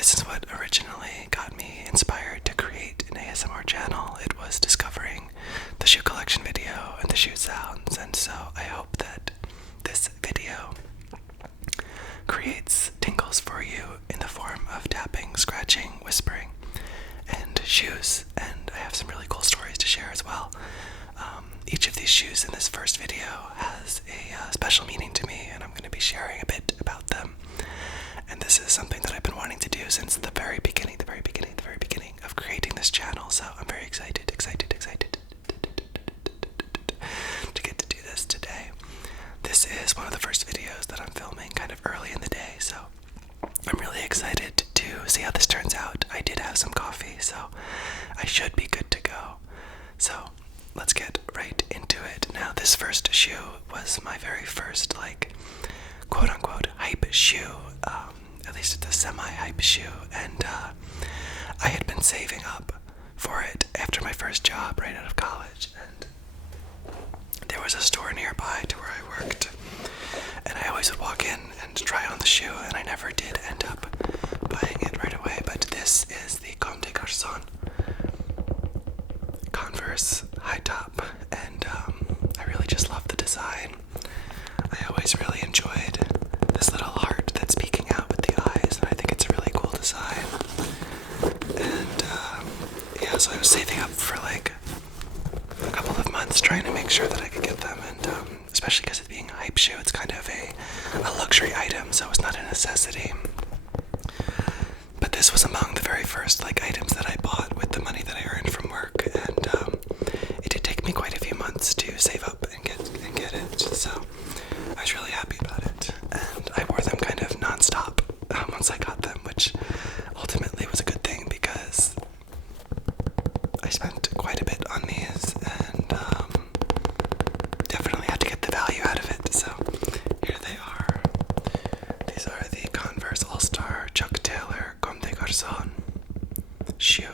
this is what originally got me inspired to create an ASMR channel. It was discovering the shoe collection video and the shoe sounds, and so I hope that this video creates tingles for you in the form of tapping, scratching, whispering, and shoes. And I have some really cool stories to share as well. Each of these shoes in this first video has a special meaning to me, and I'm going to be sharing a bit about them. And this is something that I've been wanting to do since the very beginning of creating this channel. So I'm very excited to get to do this today. This is one of the first videos that I'm filming kind of early in the day, so I'm really excited to see how this turns out. I did have some coffee, so I should be good to go. So let's get right into it. Now, this first shoe was my very first, like, quote-unquote hype shoe. At least it's a semi-hype shoe, and I had been saving up for it after my first job right out of college, and there was a store nearby to where I worked, and I always would walk in and try on the shoe, and I never did end up buying it right away. But this is the Comme des Garçons Converse high top, and I really just love the design. I always really enjoyed this little heart that's peeking out with the eyes, and I think it's a really cool design. And yeah, so I was saving up for like a couple of months trying to make sure that I could get them, and especially because it's being a hype shoe, it's kind of a luxury item, so it's not a necessity. But this was among the very first like items that I bought with the money that I earned from work, and it did take me quite a few months to save up and get it. So I was really happy about it, and I wore them kind of non-stop once I got them, which ultimately was a good thing because I spent quite a bit on these, and definitely had to get the value out of it. So here they are. These are the Converse All-Star Chuck Taylor Comme des Garçons shoe.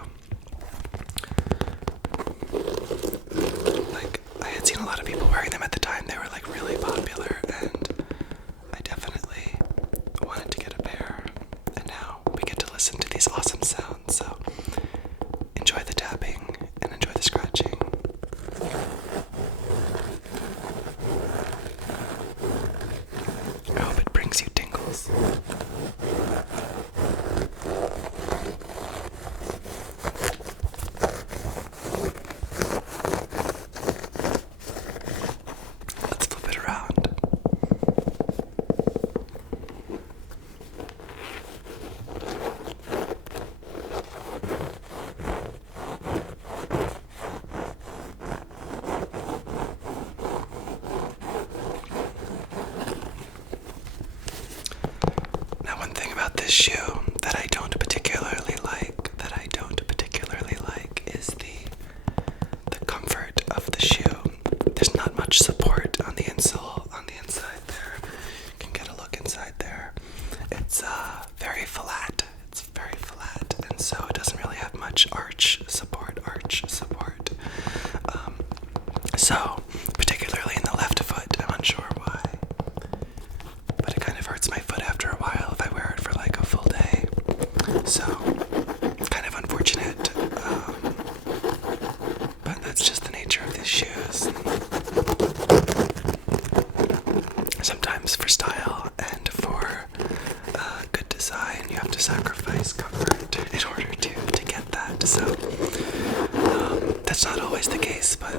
Like, I had seen a lot of people wearing them at the time. They were like really popular, and I definitely wanted to get a pair. And now we get to listen to these awesome sounds. So enjoy the tapping and enjoy the scratching. I hope it brings you tingles. Let's flip it around. Now, one thing about this shoe that I don't particularly like is the comfort of the shoe. There's not much support on the insole, on the inside there. You can get a look inside there. It's very flat. It's very flat, and so it doesn't really have much arch support. So, particularly in the left foot, I'm unsure why, but it kind of hurts my foot after a while if I wear it for like a full day. So, it's kind of unfortunate, but that's just the nature of these shoes. Sometimes for style and for good design, you have to sacrifice comfort in order to get that. So that's not always the case, but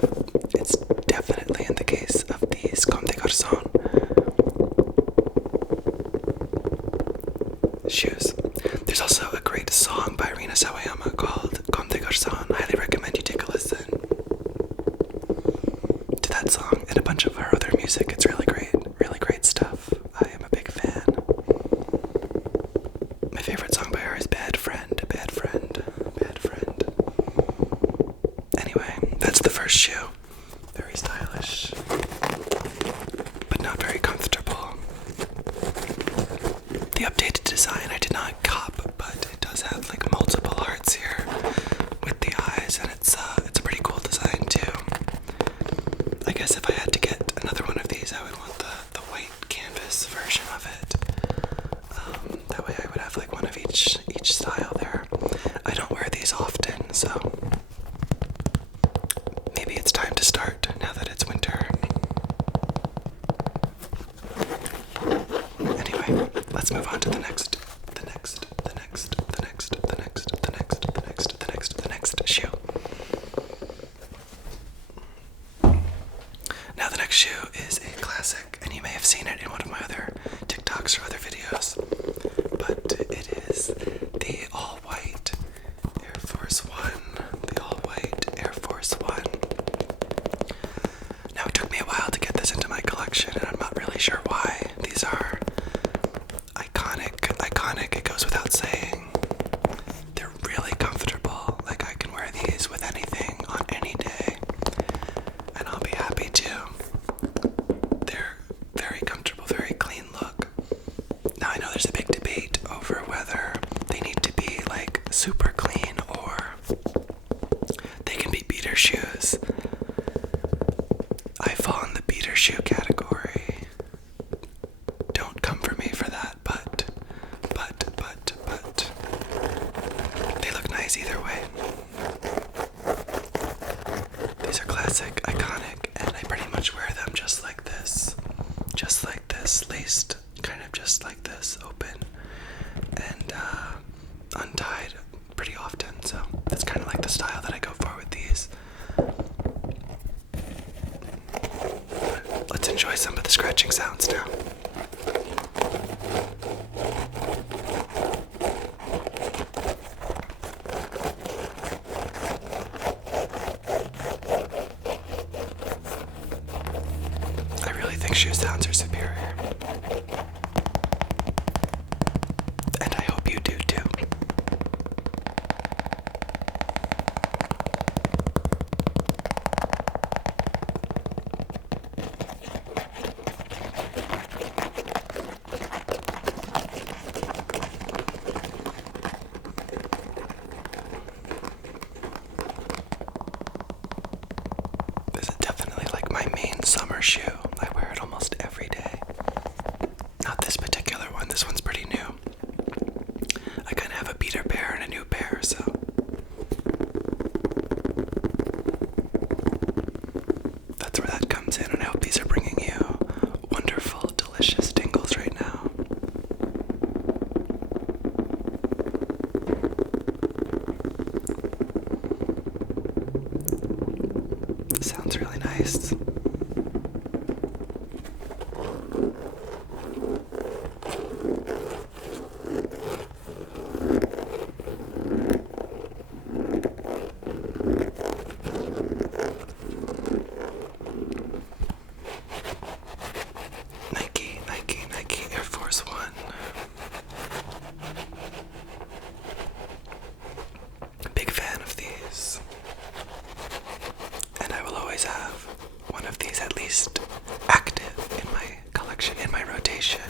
it's definitely in the case of these Comme des Garçons shoes. There's also a great song by Rina Sawayama called Comme des Garçons. I highly recommend you take a listen to that song and a bunch of her other music. It's really great stuff. I am a big fan. My favorite song by her is Bad Friend, Bad Friend, Bad Friend. Anyway, that's the first shoe. Very stylish, but not very comfortable. The updated design I did not cop, but it does have like multiple hearts here with the eyes, and it's a pretty cool design too. I guess if I had to get another one of these, I would want the white canvas version of it. That way I would have like one of each vintage style there. I don't wear these often, so maybe it's time to start now that it's winter. Anyway, let's move on to the next shoe. Now the next shoe is a classic, and you may have seen it in one of my other TikToks or other videos, but it is the all-white Air Force One. The all-white Air Force One. Now it took me a while to get this into my collection, and I'm not really sure why. These are iconic, it goes without saying. They're really comfortable, like I can wear these with anything on any day, and I'll be happy to. They're very comfortable, very clean look. Now I know there's a big debate over whether they need to be like super clean or they can be beater shoes. I fall in the beater shoe category. Don't come for me for that, but they look nice either way. These are classic, iconic, and I pretty much wear them just like this, laced, kind of just like this, open, and untied pretty often, so that's kind of like the style that I go for with these. Let's enjoy some of the scratching sounds now. I really think shoe sounds are superior. And I hope you do too. This is definitely like my main summer shoe. I wear it almost every day. Not this particular one, this one's pretty new. I kind of have a beater pair and a new pair, so. That's where that comes in, and I hope these are bringing you wonderful, delicious tingles right now. Sounds really nice. Nike Air Force One. Big fan of these. And I will always have one of these at least active in my collection, in my rotation.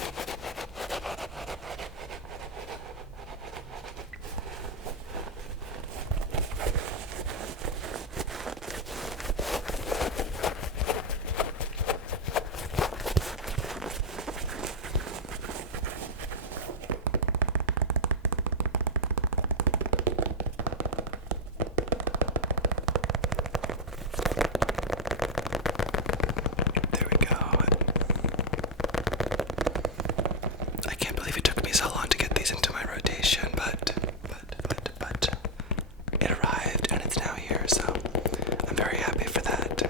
There we go. I can't believe it took me so long to get these into my rotation, but it arrived and it's now here, so I'm very happy for that.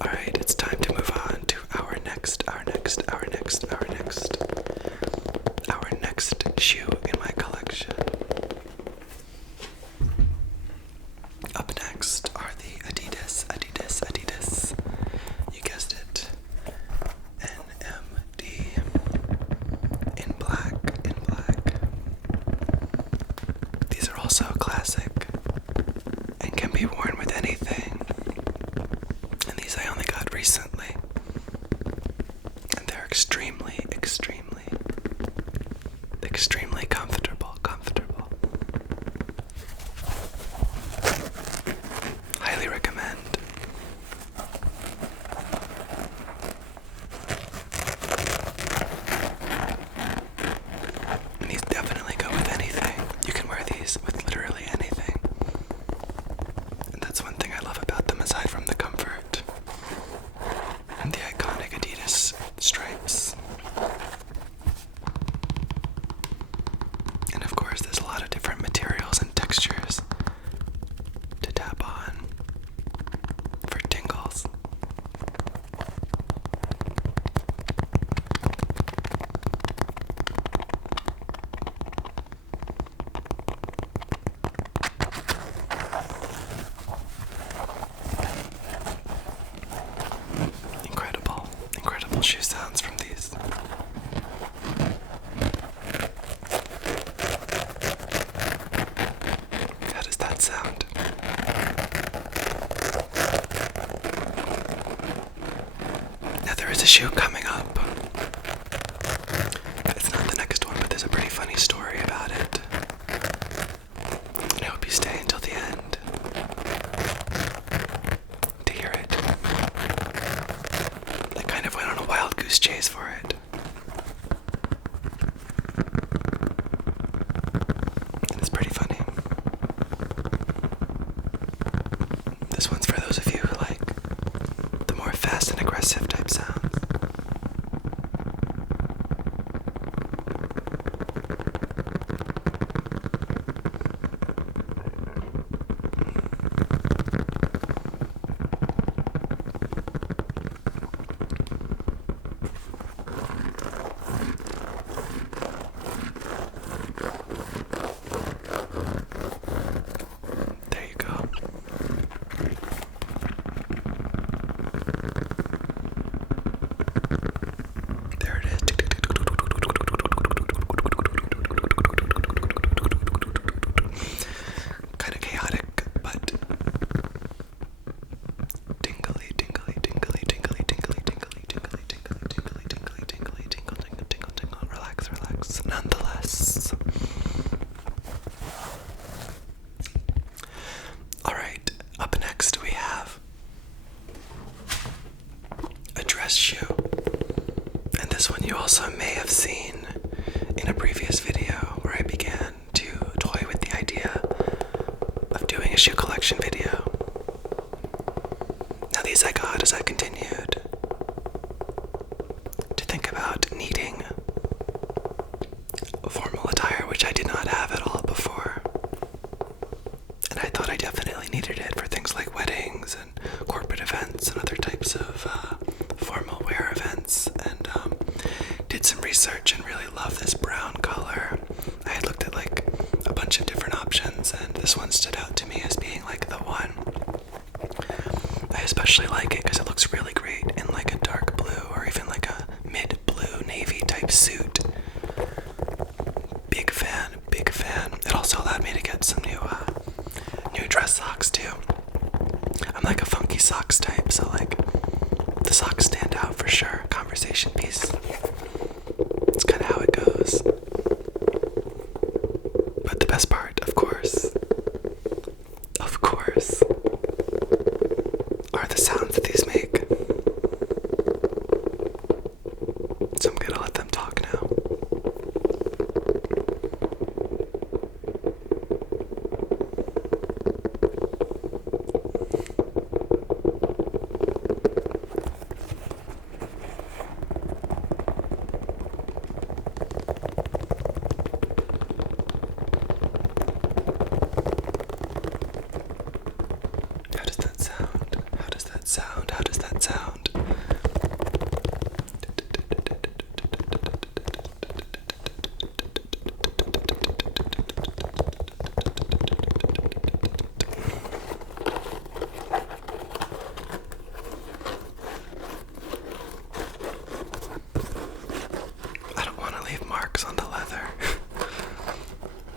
Alright, it's time to move on to our next shoe in my collection. Up next are the Adidas. You guessed it. NMD. In black. These are also classic and can be worn with anything. And these I only got recently. And they're extremely comfortable. Highly recommend. there's a shoe coming up. It's not the next one, but there's a pretty funny story about it. I hope you stay until the end to hear it. I kind of went on a wild goose chase for it. And it's pretty funny. This one's for those of you who like the more fast and aggressive type sounds. There you go. There it is. Kind of chaotic, but tingly, tingly, tingly, tingly, tingly, tingly, tingly, tingly, tingly, tingly, tingly, tingle, tingle, tingle, tingle. Relax, relax. Nonetheless. Alright, up next we have a dress shoe. And this one you also may have seen in a previous video where I began to toy with the idea of doing a shoe collection video. Now these I got as I continued to think about needing formal attire, which I did not have at all before. And I thought I definitely needed it for things like weddings and corporate events and other types of formal wear events. And did some research and really love this brown color. I had looked at like a bunch of different options, and this one stood out to me as being like the one. I especially like it because it looks really great in like a dark blue or even like a mid blue navy type suit. Big fan, big fan. It also allowed me to get some new dress socks too. I'm like a funky socks type, so like the socks stand out for sure. Conversation piece. It's kind of how it goes. But the best part, of course, are the sounds that these make. So I'm gonna let them talk now. How does that sound? How does that sound? How does that sound? I don't want to leave marks on the leather,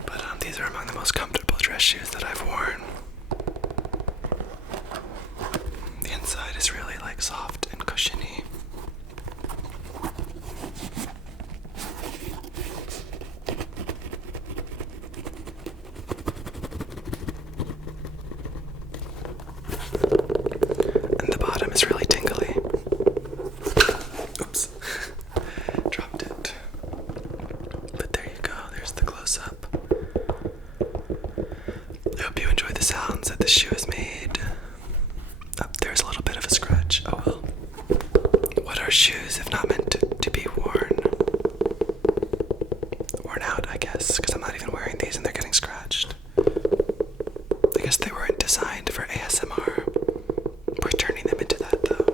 but these are among the most comfortable dress shoes that I've worn. The inside is really like soft and cushiony. And the bottom is really tingly. Oops. Dropped it. But there you go, there's the close-up. I hope you enjoy the sounds that this shoe has made. There's a little bit of a scratch. Oh well. What are shoes if not meant to be worn? Worn out, I guess, because I'm not even wearing these and they're getting scratched. I guess they weren't designed for ASMR. We're turning them into that, though.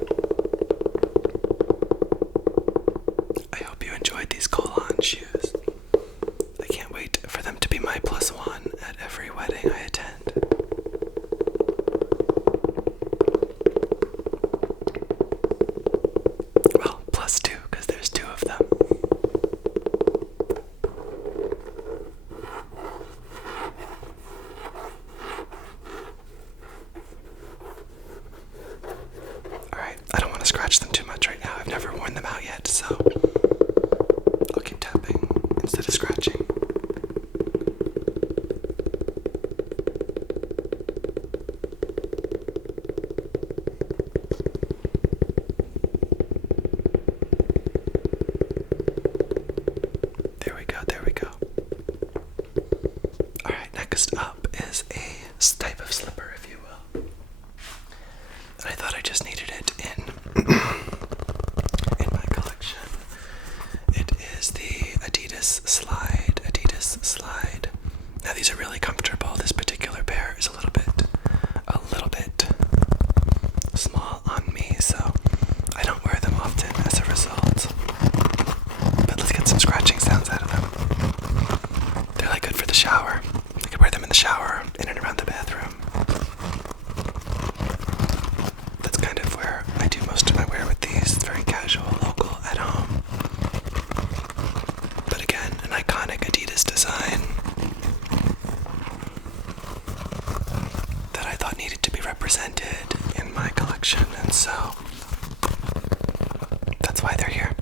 I hope you enjoyed these Kolon shoes. I can't wait for them to be my +1 at every wedding I attend. Well, +2, because there's 2 of them. scratching sounds out of them. They're like good for the shower. I could wear them in the shower, in and around the bathroom. That's kind of where I do most of my wear with these. It's very casual, local, at home. But again, an iconic Adidas design that I thought needed to be represented in my collection, and so that's why they're here.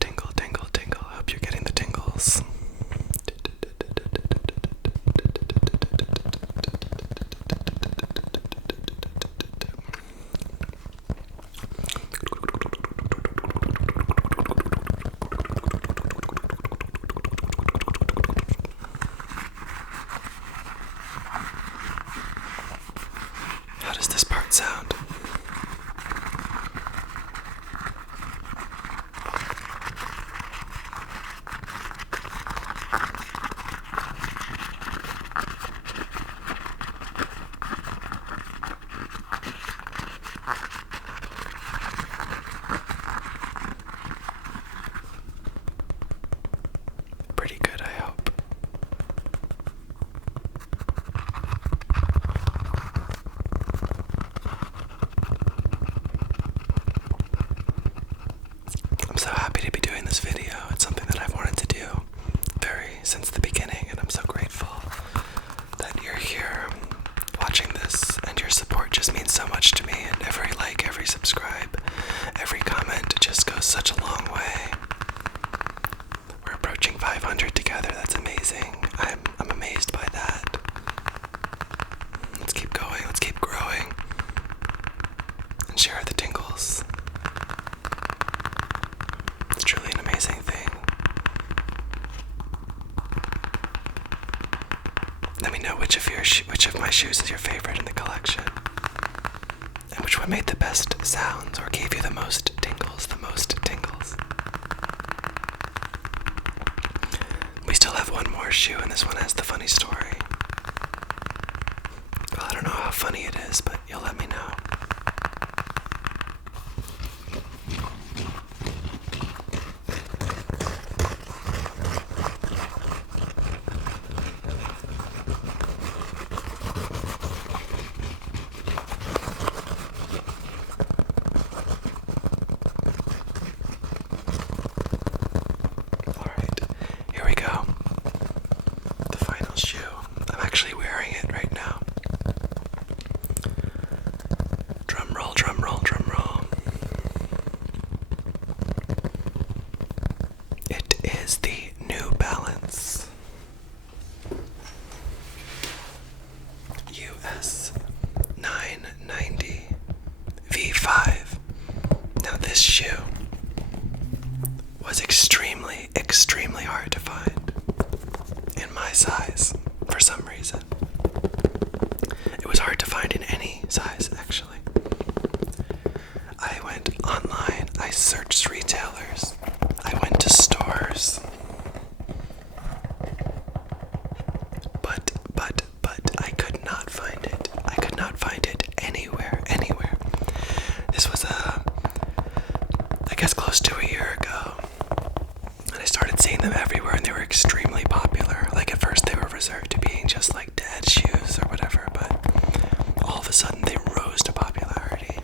Tingle, tingle, tingle. I hope you're getting the tingles. How does this part sound? Pretty good, I hope. I'm so happy to be doing this video. It's something that I've wanted to do since the beginning, and I'm so grateful that you're here watching this, and your support just means so much to me, and every like, every subscribe, every comment just goes such a long way. We're approaching 500 together. That's amazing. I'm amazed by that. Let's keep going. Let's keep growing. And share the tingles. It's truly an amazing thing. Let me know which of my shoes is your favorite in the collection, and which one made the best sounds or gave you the most tingles. We still have one more shoe, and this one has the funny story. Well, I don't know how funny it is, but you'll let me know. Alright, here we go. The final shoe. I'm actually wearing it right now. Drum roll, drum roll, drum roll. It is the New Balance US 990 V5. Now this shoe was extremely hard to find in my size for some reason. It was hard to find in any size, actually. I went online, I searched retailers, I went to stores, but I could not find it. I could not find it anywhere. This was I guess close to a year ago, and I started seeing them everywhere, and they were extremely popular. Like at first they were reserved to being just like dad shoes or whatever, but all of a sudden they rose to popularity.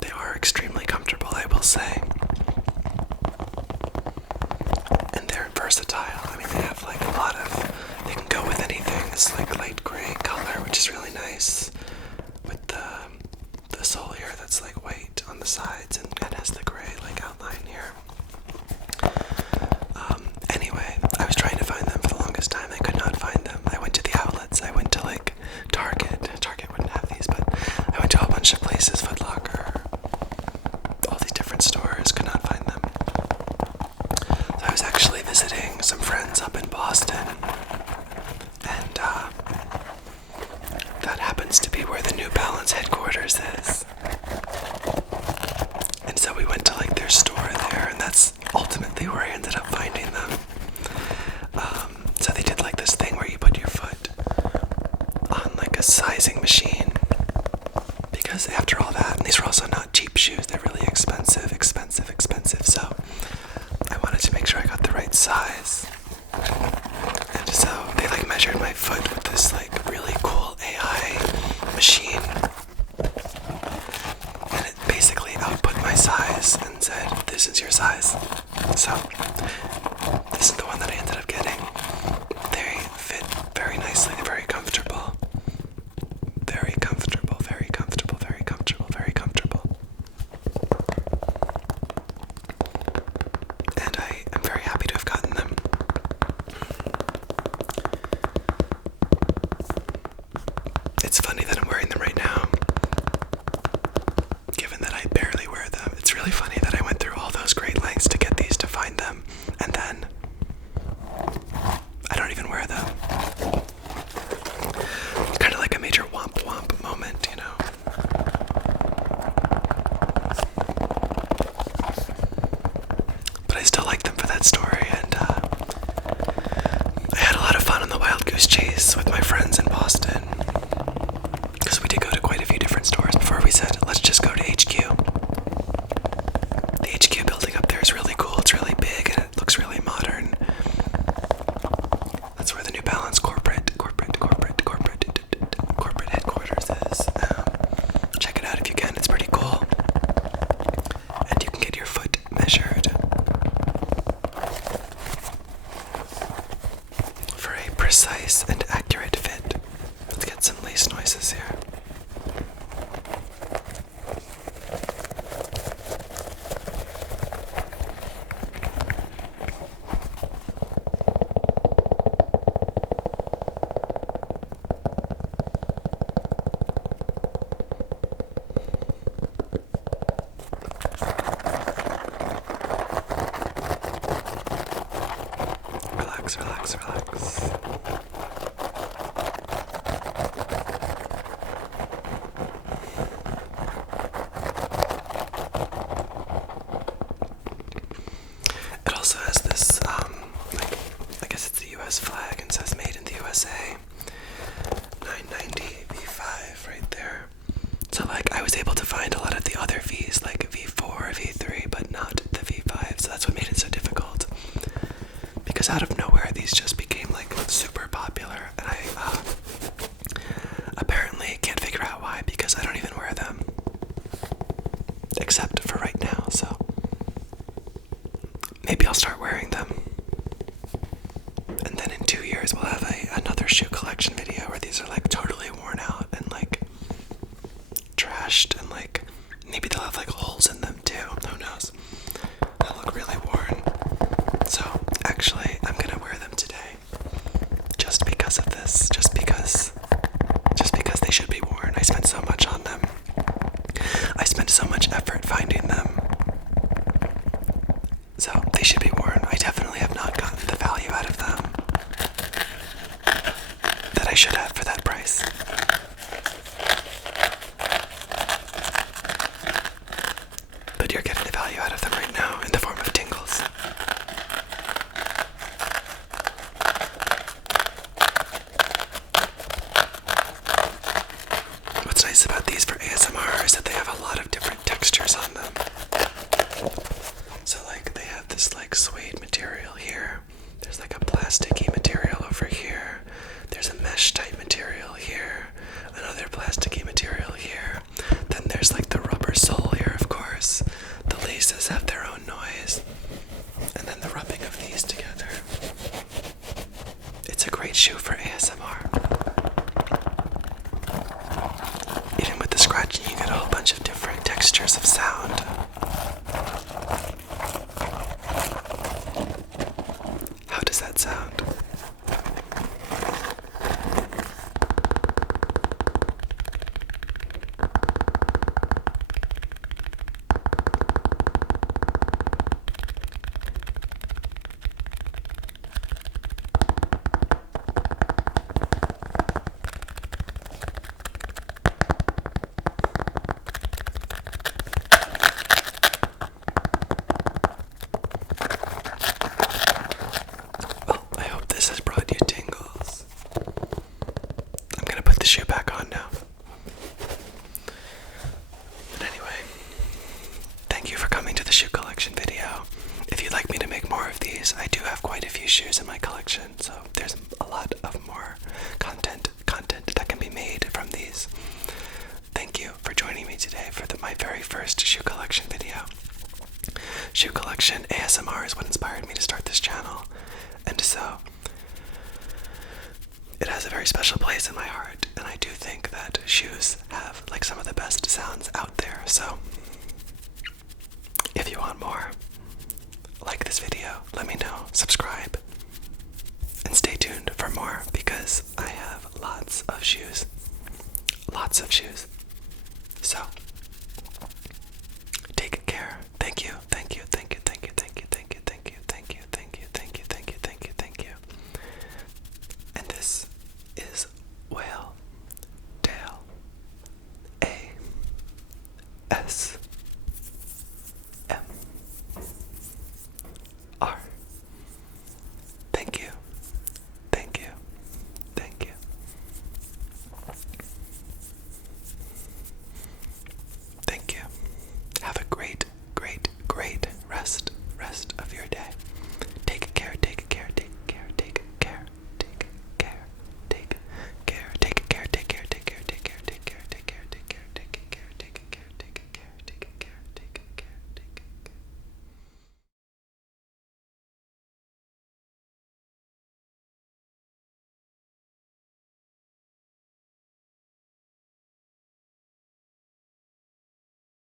They are extremely comfortable, I will say. And they're versatile. I mean, they have like a lot of, they can go with anything. It's like light gray color, which is really nice, with the sole here that's like white on the sides and has the gray like outline here. Anyway, I was trying to find them for the longest time. I could not find them. I went to the outlets. I went to like Target. Target wouldn't have these, but I went to a whole bunch of places, Foot Locker, all these different stores, could not find them. So I was actually visiting some friends up in Boston, and that happens to be where the New Balance headquarters is. And so we went to like their store there, and that's ultimately where I ended up finding them. So they did like this thing where you put your foot on like a sizing amazing machine. Because after all that, and these are also not cheap shoes, they're really expensive. So I wanted to make sure I got the right size. And so they like measured my foot with this like really cool AI machine. And it basically output my size and said, this is your size. So this is the one that I ended up getting. They fit very nicely, they're very comfortable. Very comfortable, very comfortable, very comfortable, very comfortable. And I am very happy to have gotten them. It's funny that I'm wearing them right now, given that I barely wear them. It's really funny that I went through all those great lengths to get these, to find them, and then I don't even wear them. Kind of like a major womp womp moment, you know? But I still like them for that story, and I had a lot of fun on the Wild Goose Chase with my friends in Boston, because we did go to quite a few different stores before we said, let's just go to HQ. The HQ building up there is really cool, it's really big, and it looks really modern. That's where the New Balance corporate headquarters is. Check it out if you can, it's pretty cool. And you can get your foot measured for a precise and accurate fit. Let's get some lace noises here. Relax, relax, relax. It also has this, like, I guess it's the US flag and says made in the USA. 990 V5 right there. So like I was able to find a lot of the other V's, like V4, V3, but not the V5, so that's what made it so difficult. Because out of nowhere, these just became like super popular, and I apparently can't figure out why, because I don't even wear them. Except for right now, so maybe I'll start wearing them. And then in 2 years, we'll have another shoe collection video where these are like totally worn out and like trashed, and like maybe they'll have like holes in them too. Who knows? They'll look really worn. So actually, I'm gonna wear them today, just because of this. Just because they should be worn. I spent so much on them. I spent so much effort finding them. So they should be worn. I definitely have not gotten the value out of them that I should have for that price. But you're getting the value out of them right now in the form of tingles. What's nice about these for ASMR is that they have a lot of different textures on them. So like they have this like suede material here. There's like a plasticky material over here. There's a mesh type material here. Another plasticky material here. Then there's like the rubber sole here, of course. The laces have their own noise. And then the rubbing of these together. It's a great shoe for ASMR. Even with the scratching, you get a whole bunch of different textures of sound. How does that sound? me today for my very first shoe collection video. Shoe collection ASMR is what inspired me to start this channel, and so it has a very special place in my heart, and I do think that shoes